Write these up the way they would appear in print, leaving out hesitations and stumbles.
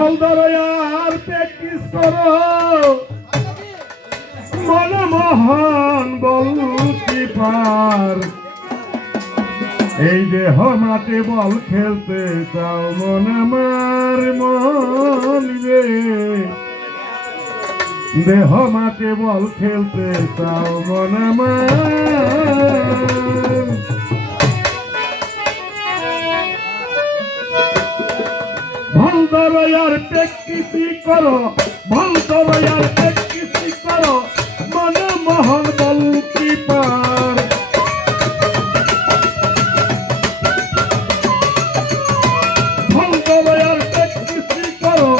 ফল ধরো আর প্র্যাকটিস করো মনমোহন বল কিপার এই দেহ মাঠে বল খেলতে চাও মন আমার মন রে দেহ মাঠে বল খেলতে চাও মন আমার ভাল ধরো আর প্র্যাকটিস করো ভাল ধরো আর প্র্যাকটিস করো মনমোহন বল কিপার ভাল ধরো আর প্র্যাকটিস করো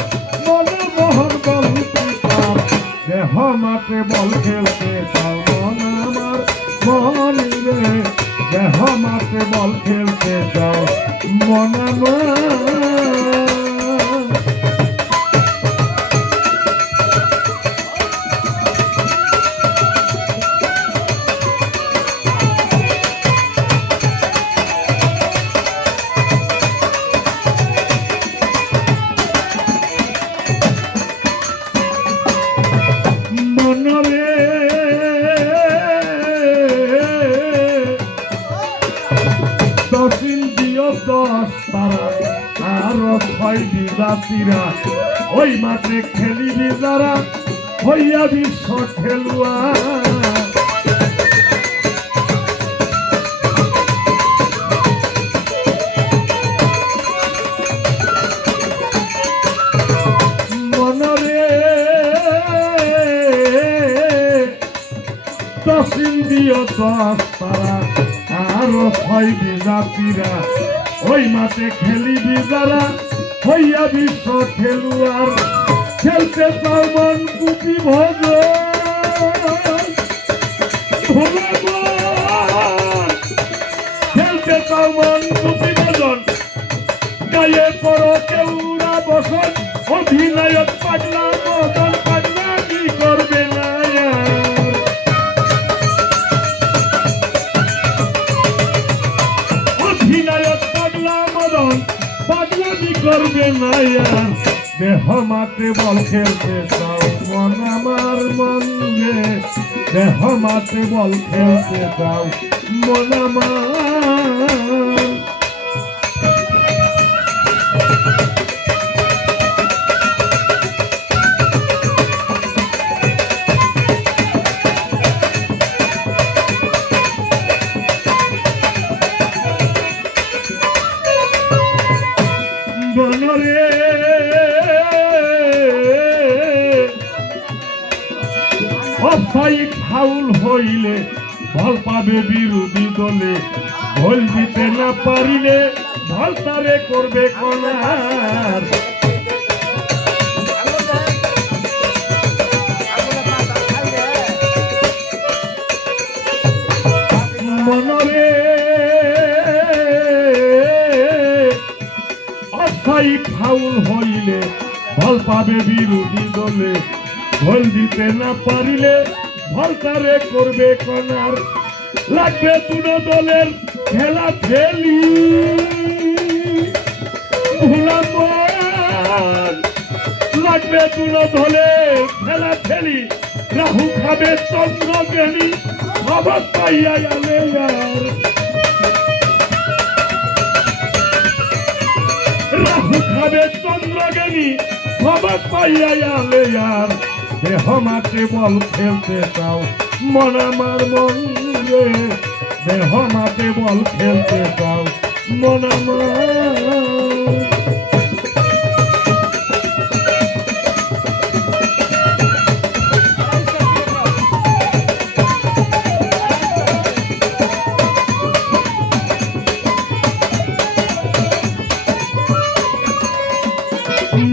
মনমোহন বল কিপার দেহ মাঠে বল খেলতে চাও মন আমার মন রে দেহ মাঠে বল খেলতে চাও মন আমার জাতিরা ওই মাঠে খেলিবি যারা হইয়া বিশ্ব খেলুয়ার মনরে দশিন দিও দশ তারা আরো ছয়টি জাতিরা ওই মাঠে খেলিবি যারা হইয়া বিশ্ব খেলুয়ার খেলতে চাও মন কুটি ভজন খেলতে চাও মন কুটি ভজন গায়ে পড়ো কেউরা বসন অধিনায়ক পাগলা মদন পাগলা কি করবে না অধিনায়ক পাগলা মদন পাগলামি করবে না দেহ মাঠে বল খেলতে চাও মন আমার মন রে দেহ মাঠে বল খেলতে চাও মন আমার বনরে অফসাইড ফাউল হইলে বল পাবে বিরোধী দলে গোল দিতে না পারিলে বল তারে করবে কর্নার মনরে অফসাইড ফাউল হইলে বল পাবে বিরোধী দলে গোল দিতে না পারিলে বল তারে করবে কর্নার লাগবে দুটো দলের খেলা খেলি লাগবে দুটো দলের খেলা খেলি রাহু খাবে চন্দ্রজ্ঞানী খবর পাইয়া গেলে রাহু খাবে চন্দ্রজ্ঞানী খবর পাইয়া গেলে দেহ মাঠে বল খেলতে চাও মন আমার মন রে দেহ মাঠে বল খেলতে চাও মন আমার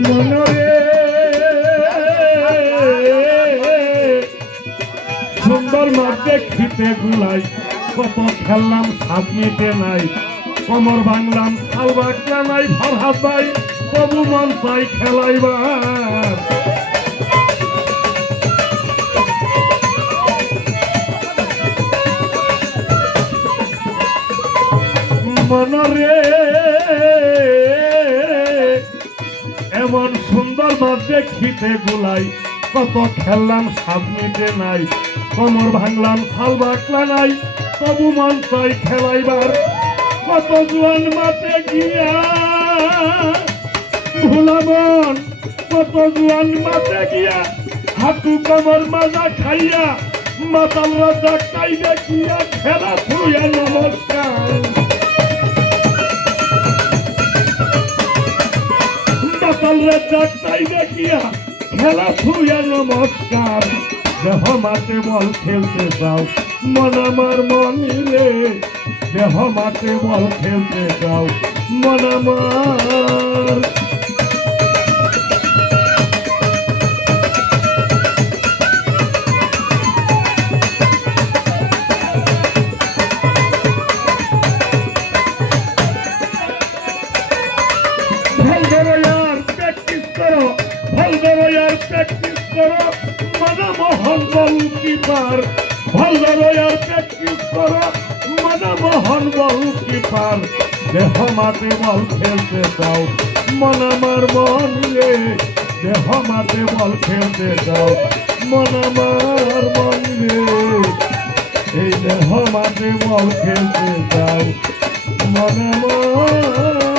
মনরে সুন্দর মাঠ দেখিতে গুলাই কত খেললাম সাত মিটে নাই কমর ভাঙলাম খালবা নাই ভার হাতাই তবু মন চাই খেলাইবার মনরে এমন বলদ দেখিতে গুলাই কত খেললাম সাপ মিটে নাই কোমর ভাঙলাম খাল বাকলা নাই তবু মন চাই খেলাইবার কত জোয়ান মাঠে গিয়া ভুলামন কত জোয়ান মাঠে গিয়া হাঁটু কোমর মাজা খাইয়া মাতাল রাজা কাই দেখিয়া খেলা থুইয়া নমস্কার মাতাল রাজা কাই দেখিয়া খেলা থুইয়া নমস্কার দেহ মাঠে বল খেলতে যাও মন আমার মনি রে দেহ মাঠে বল খেলতে যাও মন আমার ভাল ধরো यार প্র্যাকটিস করো ভাল ধরো यार প্র্যাকটিস করো মন মোহন বল কিপার ভাল ধরো यार প্র্যাকটিস করো মন মোহন বল কিপার দেহ মাঠে বল খেলতে যাও মন আমার মন রে দেহ মাঠে বল খেলতে যাও মন আমার মন রে এই দেহ মাঠে বল খেলতে যাও মন আমার